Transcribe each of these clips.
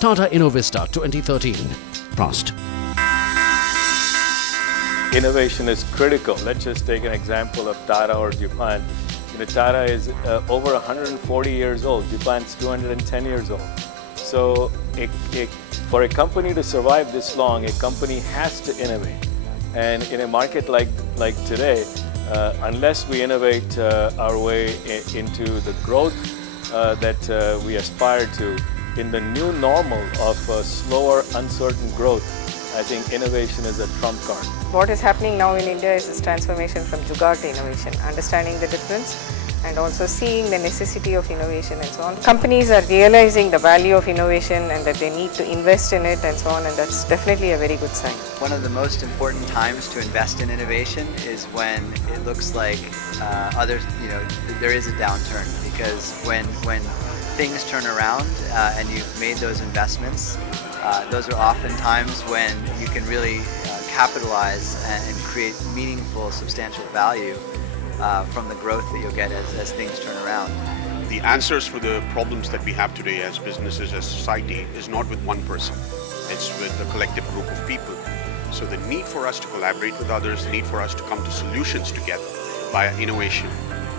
Tata InnoVista 2013. Prost. Innovation is critical. Let's just take an example of Tata or DuPont. Tata is over 140 years old. DuPont's 210 years old. So for a company to survive this long, a company has to innovate. And in a market like today, unless we innovate our way into the growth that we aspire to, in the new normal of slower, uncertain growth, I think innovation is a trump card. What is happening now in India is this transformation from jugaad to innovation, understanding the difference and also seeing the necessity of innovation and so on. Companies are realizing the value of innovation and that they need to invest in it and so on, and that's definitely a very good sign. One of the most important times to invest in innovation is when it looks like there is a downturn, because when things turn around and you've made those investments, those are often times when you can really capitalize and create meaningful, substantial value from the growth that you'll get as things turn around. The answers for the problems that we have today as businesses, as society, is not with one person. It's with a collective group of people. So the need for us to collaborate with others, the need for us to come to solutions together via innovation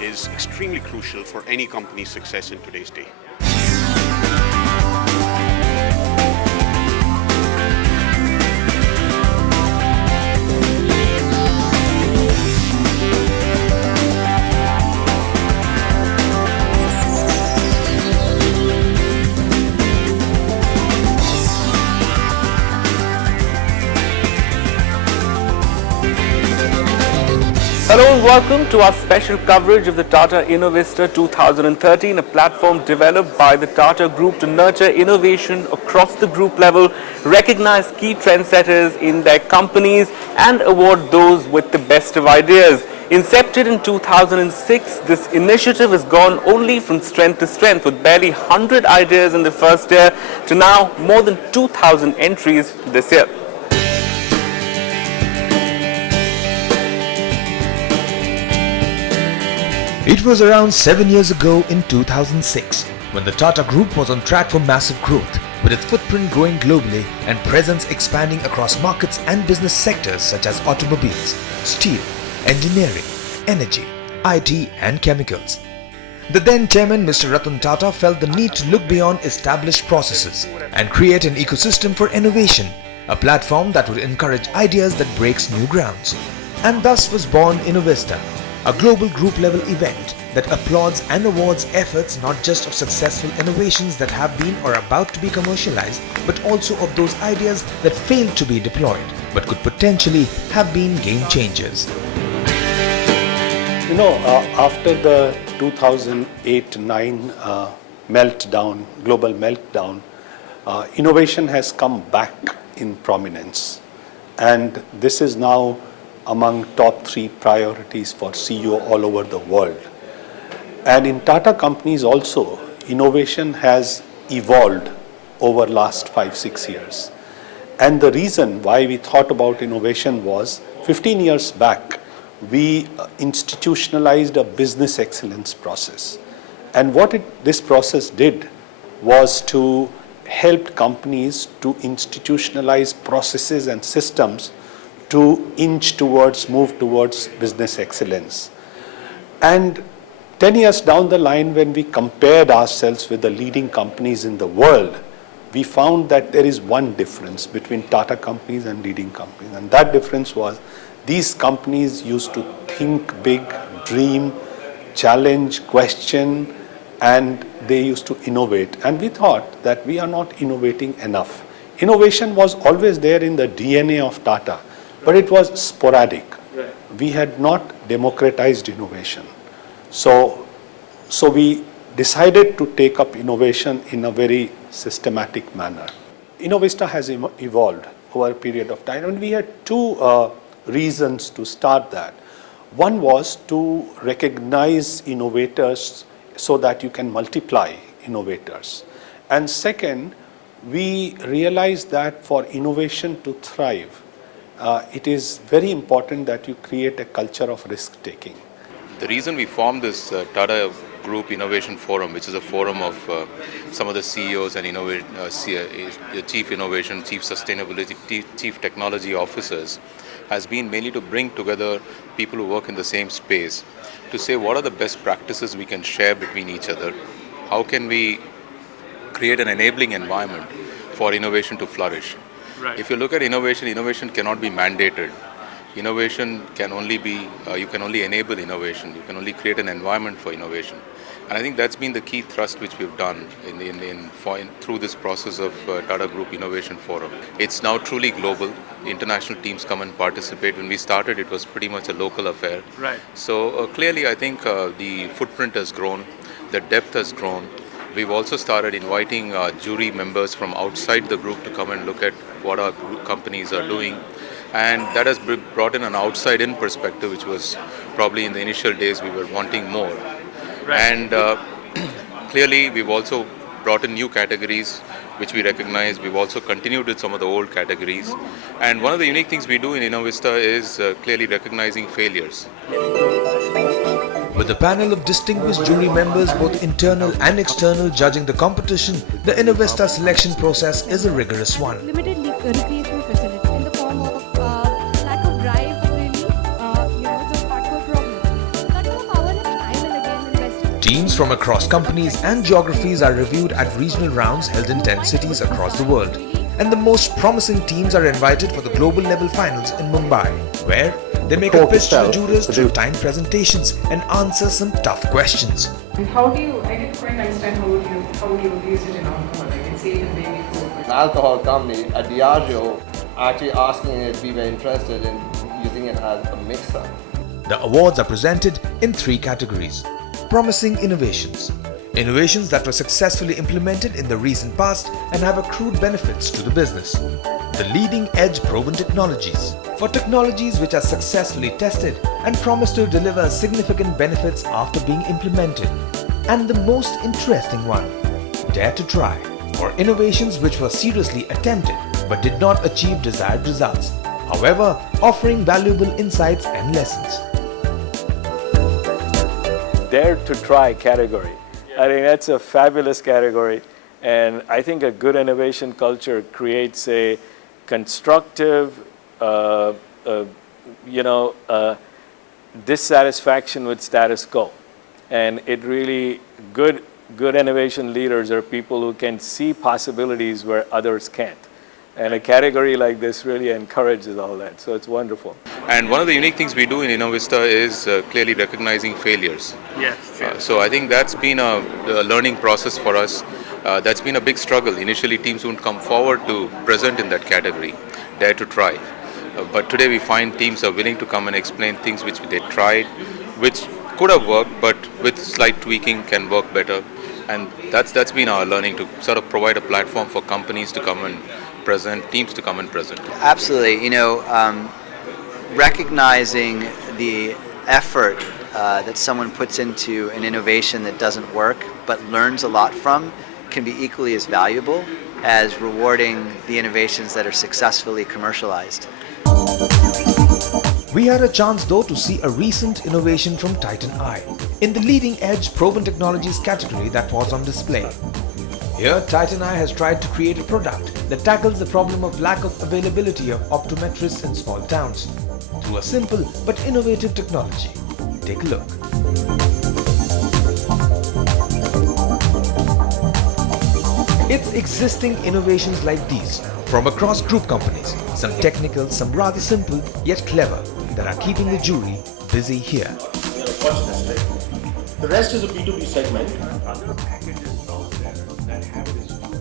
is extremely crucial for any company's success in today's day. Hello and welcome to our special coverage of the Tata InnoVista 2013, a platform developed by the Tata Group to nurture innovation across the group level, recognize key trendsetters in their companies and award those with the best of ideas. Incepted in 2006, this initiative has gone only from strength to strength, with barely 100 ideas in the first year to now more than 2,000 entries this year. It was around 7 years ago in 2006 when the Tata Group was on track for massive growth, with its footprint growing globally and presence expanding across markets and business sectors such as automobiles, steel, engineering, energy, IT and chemicals. The then chairman Mr. Ratan Tata felt the need to look beyond established processes and create an ecosystem for innovation, a platform that would encourage ideas that breaks new grounds. And thus was born InnoVista, a global group-level event that applauds and awards efforts not just of successful innovations that have been or are about to be commercialized, but also of those ideas that failed to be deployed, but could potentially have been game changers. After the 2008-9 meltdown, global meltdown, innovation has come back in prominence. And this is now among top 3 priorities for CEO all over the world. And in Tata companies also, innovation has evolved over last 5-6 years. And the reason why we thought about innovation was 15 years back, we institutionalized a business excellence process. And what this process did was to help companies to institutionalize processes and systems to move towards business excellence. And 10 years down the line, when we compared ourselves with the leading companies in the world, we found that there is one difference between Tata companies and leading companies. And that difference was these companies used to think big, dream, challenge, question, and they used to innovate. And we thought that we are not innovating enough. Innovation was always there in the DNA of Tata, but it was sporadic. Right. We had not democratized innovation. So we decided to take up innovation in a very systematic manner. InnoVista has evolved over a period of time, and we had 2 reasons to start that. One was to recognize innovators so that you can multiply innovators. And second, we realized that for innovation to thrive, it is very important that you create a culture of risk-taking. The reason we formed this Tata Group Innovation Forum, which is a forum of some of the CEOs and Chief Innovation, Chief Sustainability, Chief Technology Officers, has been mainly to bring together people who work in the same space to say what are the best practices we can share between each other, how can we create an enabling environment for innovation to flourish. Right. If you look at innovation, innovation cannot be mandated. Innovation can only be, you can only enable innovation, you can only create an environment for innovation. And I think that's been the key thrust which we've done through this process of Tata Group Innovation Forum. It's now truly global. International teams come and participate. When we started, it was pretty much a local affair. Right. So clearly, I think the footprint has grown, the depth has grown. We've also started inviting jury members from outside the group to come and look at what our companies are doing. And that has brought in an outside-in perspective, which was probably in the initial days we were wanting more. Right. And clearly, we've also brought in new categories, which we recognize. We've also continued with some of the old categories. And one of the unique things we do in InnoVista is clearly recognizing failures. With a panel of distinguished jury members, both internal and external, judging the competition, the InnoVista selection process is a rigorous one. Limited recreational facility in the form of lack of drive, really, it's a hardcore problem. That kind of power and time and again invested. Teams from across companies and geographies are reviewed at regional rounds held in 10 cities across the world. And the most promising teams are invited for the global level finals in Mumbai, where they make a pitch to the jurors through timed presentations and answer some tough questions. And how do you, I didn't quite understand how would you use it in alcohol? I can see it in baby food. An alcohol company at Diageo actually asking if we were interested in using it as a mixer. The awards are presented in 3 categories. Promising innovations. Innovations that were successfully implemented in the recent past and have accrued benefits to the business. The leading edge proven technologies. For technologies which are successfully tested and promise to deliver significant benefits after being implemented. And the most interesting one, dare to try. For innovations which were seriously attempted but did not achieve desired results. However, offering valuable insights and lessons. Dare to try category. I think that's a fabulous category, and I think a good innovation culture creates a constructive, dissatisfaction with status quo, and it really good innovation leaders are people who can see possibilities where others can't. And a category like this really encourages all that, so it's wonderful. And one of the unique things we do in InnoVista is clearly recognizing failures. Yes. So I think that's been a learning process for us. That's been a big struggle. Initially, teams wouldn't come forward to present in that category, dare to try. But today we find teams are willing to come and explain things which they tried, which could have worked, but with slight tweaking can work better. And that's been our learning, to sort of provide a platform for companies to come and present, teams to come and present. Absolutely. Recognizing the effort that someone puts into an innovation that doesn't work but learns a lot from can be equally as valuable as rewarding the innovations that are successfully commercialized. We had a chance though to see a recent innovation from Titan I in the leading edge proven technologies category that was on display. Here, Titan I has tried to create a product that tackles the problem of lack of availability of optometrists in small towns through a simple but innovative technology. Take a look. It's existing innovations like these from across group companies, some technical, some rather simple yet clever, that are keeping the jury busy here. The rest is a B2B segment.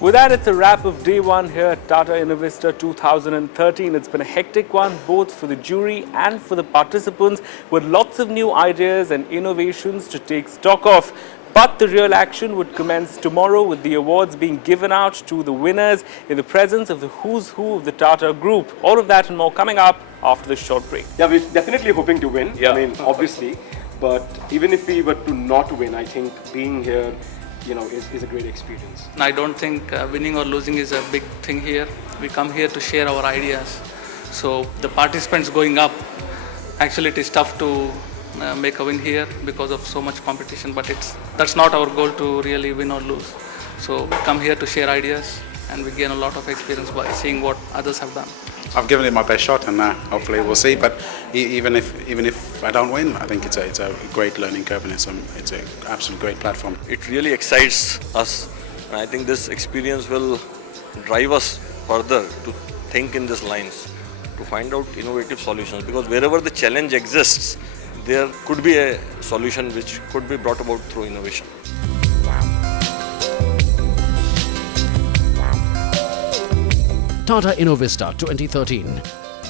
With that, it's a wrap of day 1 here at Tata InnoVista 2013. It's been a hectic one, both for the jury and for the participants, with lots of new ideas and innovations to take stock of. But the real action would commence tomorrow, with the awards being given out to the winners in the presence of the who's who of the Tata Group. All of that and more coming up after this short break. Yeah, we're definitely hoping to win. Yeah. I mean, obviously. But even if we were to not win, I think being here, is a great experience. I don't think winning or losing is a big thing here. We come here to share our ideas. So the participants going up, actually it is tough to make a win here because of so much competition, but that's not our goal to really win or lose. So we come here to share ideas, and we gain a lot of experience by seeing what others have done. I've given it my best shot, and hopefully we'll see. But even if I don't win, I think it's a great learning curve, and it's an absolute great platform. It really excites us, and I think this experience will drive us further to think in these lines, to find out innovative solutions. Because wherever the challenge exists, there could be a solution which could be brought about through innovation. Tata InnoVista 2013.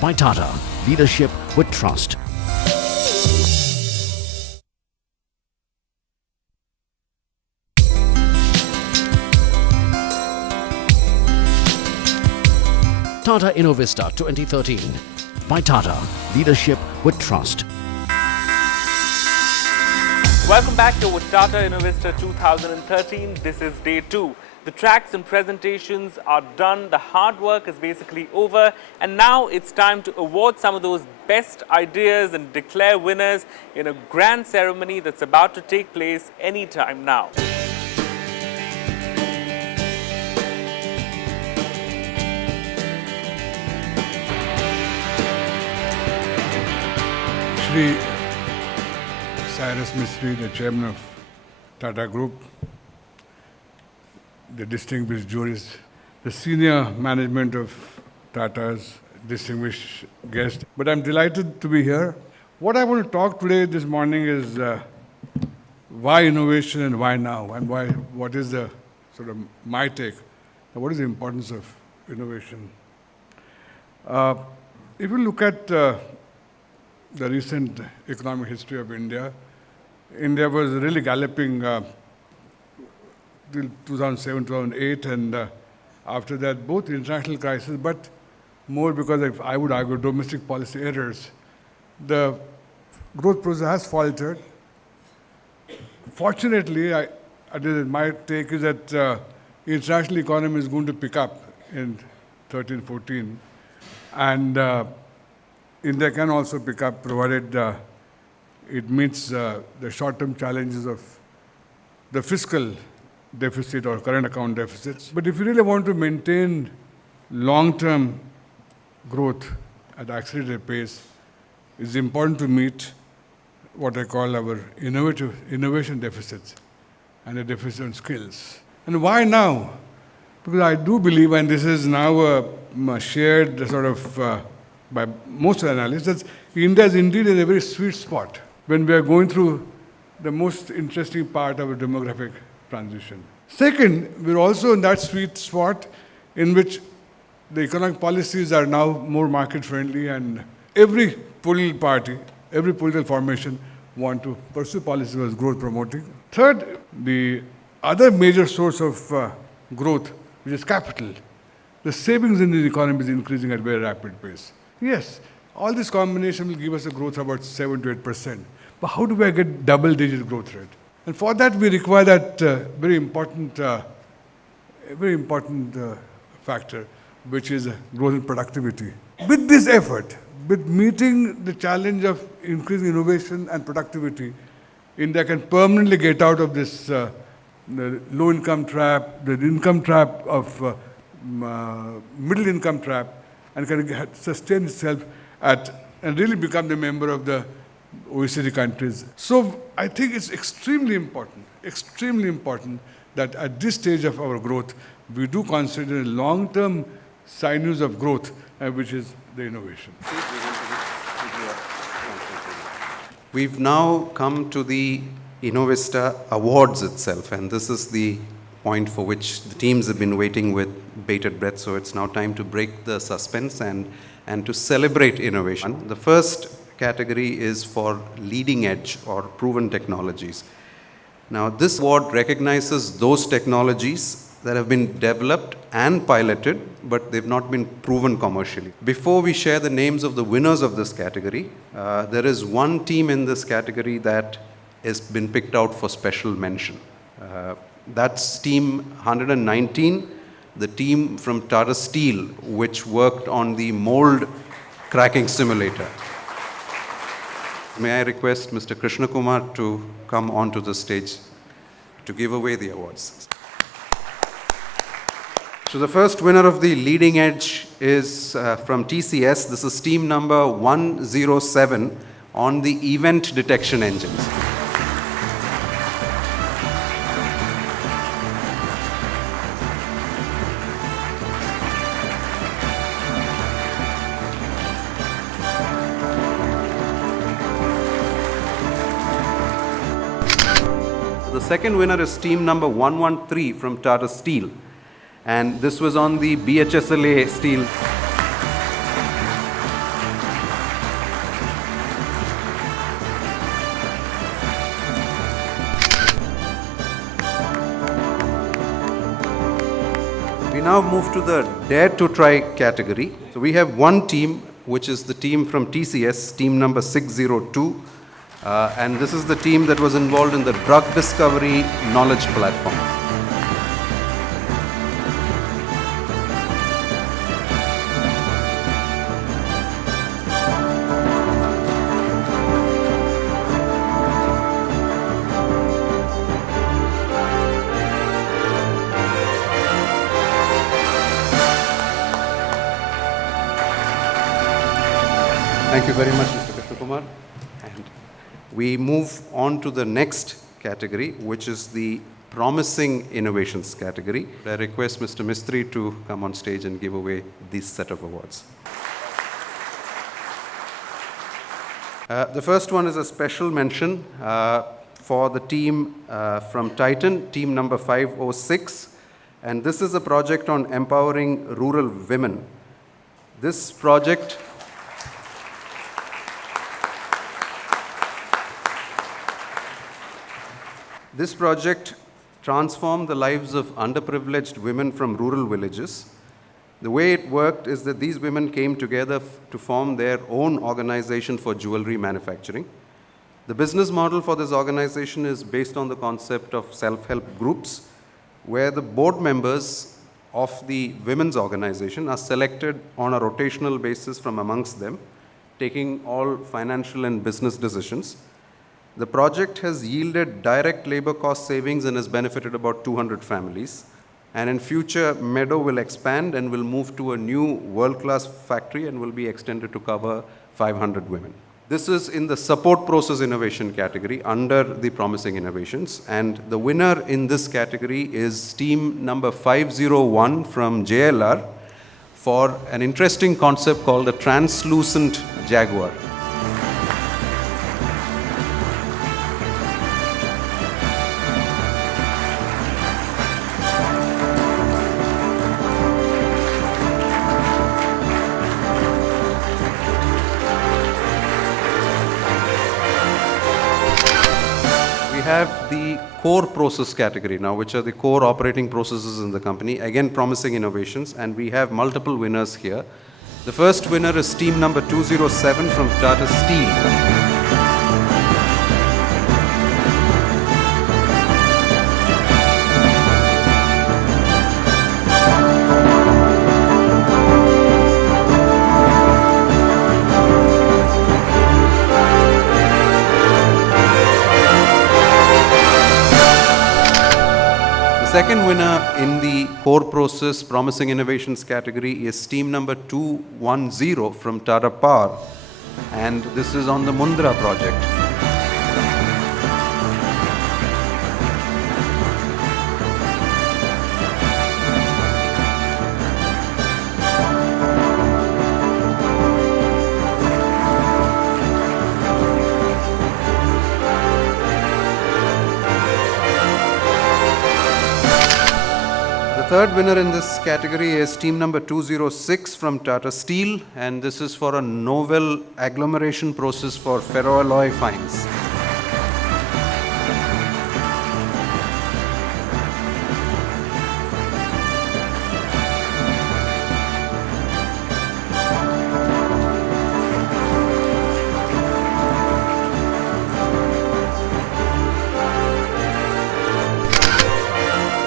By Tata. Leadership with trust. Tata InnoVista 2013. By Tata. Leadership with trust. Welcome back to Tata InnoVista 2013. This is day 2. The tracks and presentations are done, the hard work is basically over, and now it's time to award some of those best ideas and declare winners in a grand ceremony that's about to take place anytime now. Shri Cyrus Mistry, the chairman of Tata Group, the distinguished juries, the senior management of Tata's distinguished guests. But I'm delighted to be here. What I want to talk today, this morning, is why innovation and why now, and what is the sort of my take, and what is the importance of innovation. If you look at the recent economic history of India, India was really galloping till 2007, 2008, and after that, both international crisis, but more because of, I would argue, domestic policy errors, the growth process has faltered. Fortunately, my take is that the international economy is going to pick up in 13, 14, and India can also pick up provided it meets the short-term challenges of the fiscal deficit or current account deficits. But if you really want to maintain long-term growth at accelerated pace, it's important to meet what I call our innovation deficits and the deficit on skills. And why now? Because I do believe, and this is now shared sort of by most analysts, that India is indeed in a very sweet spot when we are going through the most interesting part of a demographic transition. Second, we're also in that sweet spot in which the economic policies are now more market-friendly, and every political party, every political formation want to pursue policies as growth promoting. Third, the other major source of growth, which is capital. The savings in the economy is increasing at a very rapid pace. Yes, all this combination will give us a growth of about 7 to 8%. But how do we get double-digit growth rate? And for that, we require that very important factor, which is growth in productivity. With this effort, with meeting the challenge of increasing innovation and productivity, India can permanently get out of this the low-income trap, the income trap of middle-income trap, and can sustain itself and really become the member of the OECD countries. So I think it's extremely important that at this stage of our growth, we do consider long-term sinews of growth, which is the innovation. We've now come to the InnoVista Awards itself, and this is the point for which the teams have been waiting with bated breath, so it's now time to break the suspense and to celebrate innovation. The first category is for leading edge or proven technologies. Now, this award recognizes those technologies that have been developed and piloted, but they've not been proven commercially. Before we share the names of the winners of this category, there is one team in this category that has been picked out for special mention. That's team 119, the team from Tata Steel, which worked on the mold cracking simulator. May I request Mr. Krishna Kumar to come onto the stage to give away the awards. So the first winner of the leading edge is from TCS. This is team number 107 on the event detection engines. The second winner is team number 113 from Tata Steel, and this was on the BHSLA steel. We now move to the Dare to Try category. So we have one team, which is the team from TCS, team number 602. And this is the team that was involved in the drug discovery knowledge platform. Thank you very much, Mr. Krishna Kumar. And we move on to the next category, which is the Promising Innovations category. I request Mr. Mistry to come on stage and give away this set of awards. The first one is a special mention for the team from Titan, team number 506. And this is a project on empowering rural women. This project transformed the lives of underprivileged women from rural villages. The way it worked is that these women came together to form their own organization for jewelry manufacturing. The business model for this organization is based on the concept of self-help groups, where the board members of the women's organization are selected on a rotational basis from amongst them, taking all financial and business decisions. The project has yielded direct labor cost savings and has benefited about 200 families. And in future, Meadow will expand and will move to a new world-class factory and will be extended to cover 500 women. This is in the support process innovation category under the Promising Innovations. And the winner in this category is team number 501 from JLR for an interesting concept called the translucent Jaguar. Have the core process category now, which are the core operating processes in the company. Again, Promising Innovations, and we have multiple winners here. The first winner is team number 207 from Tata Steel. Second winner in the core process Promising Innovations category is team number 210 from Tata Power, and this is on the Mundra project. The third winner in this category is team number 206 from Tata Steel, and this is for a novel agglomeration process for ferroalloy fines.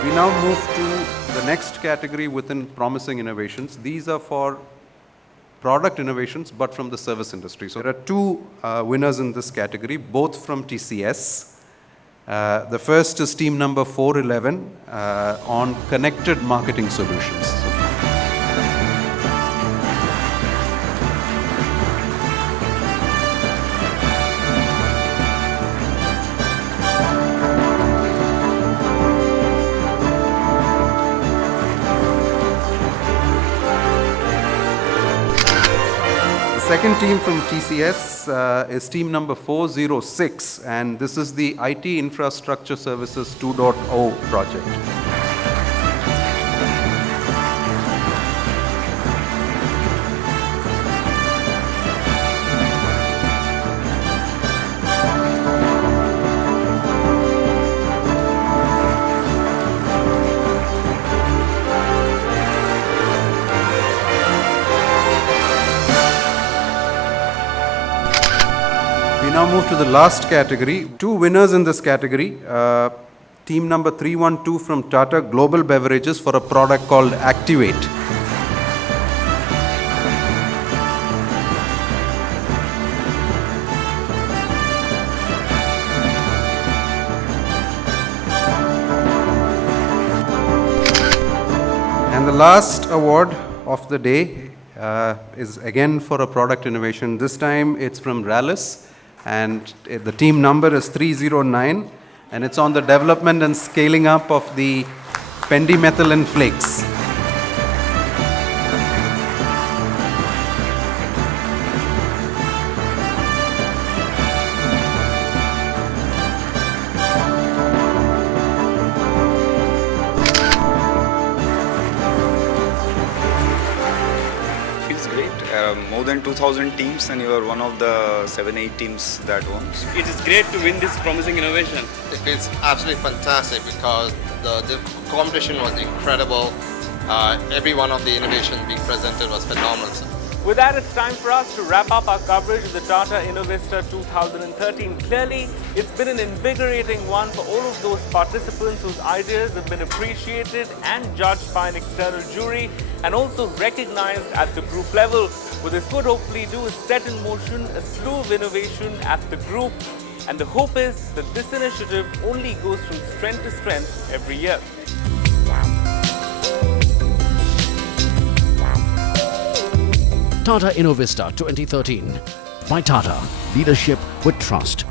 We now move to the next category within Promising Innovations. These are for product innovations, but from the service industry. So there are two winners in this category, both from TCS. The first is team number 411 on connected marketing solutions. Second team from TCS is team number 406, and this is the IT Infrastructure Services 2.0 project. We now move to the last category. Two winners in this category. Team number 312 from Tata Global Beverages for a product called Activate. And the last award of the day is again for a product innovation. This time it's from Rallis. And the team number is 309, and it's on the development and scaling up of the pendimethyl flakes. More than 2,000 teams, and you are one of the 7-8 teams that won. It is great to win this promising innovation. It feels absolutely fantastic because the competition was incredible. Every one of the innovations being presented was phenomenal. With that, it's time for us to wrap up our coverage of the Tata InnoVista 2013. Clearly, it's been an invigorating one for all of those participants whose ideas have been appreciated and judged by an external jury and also recognized at the group level. What this would hopefully do is set in motion a slew of innovation at the group, and the hope is that this initiative only goes from strength to strength every year. Tata InnoVista 2013. By Tata, leadership with trust.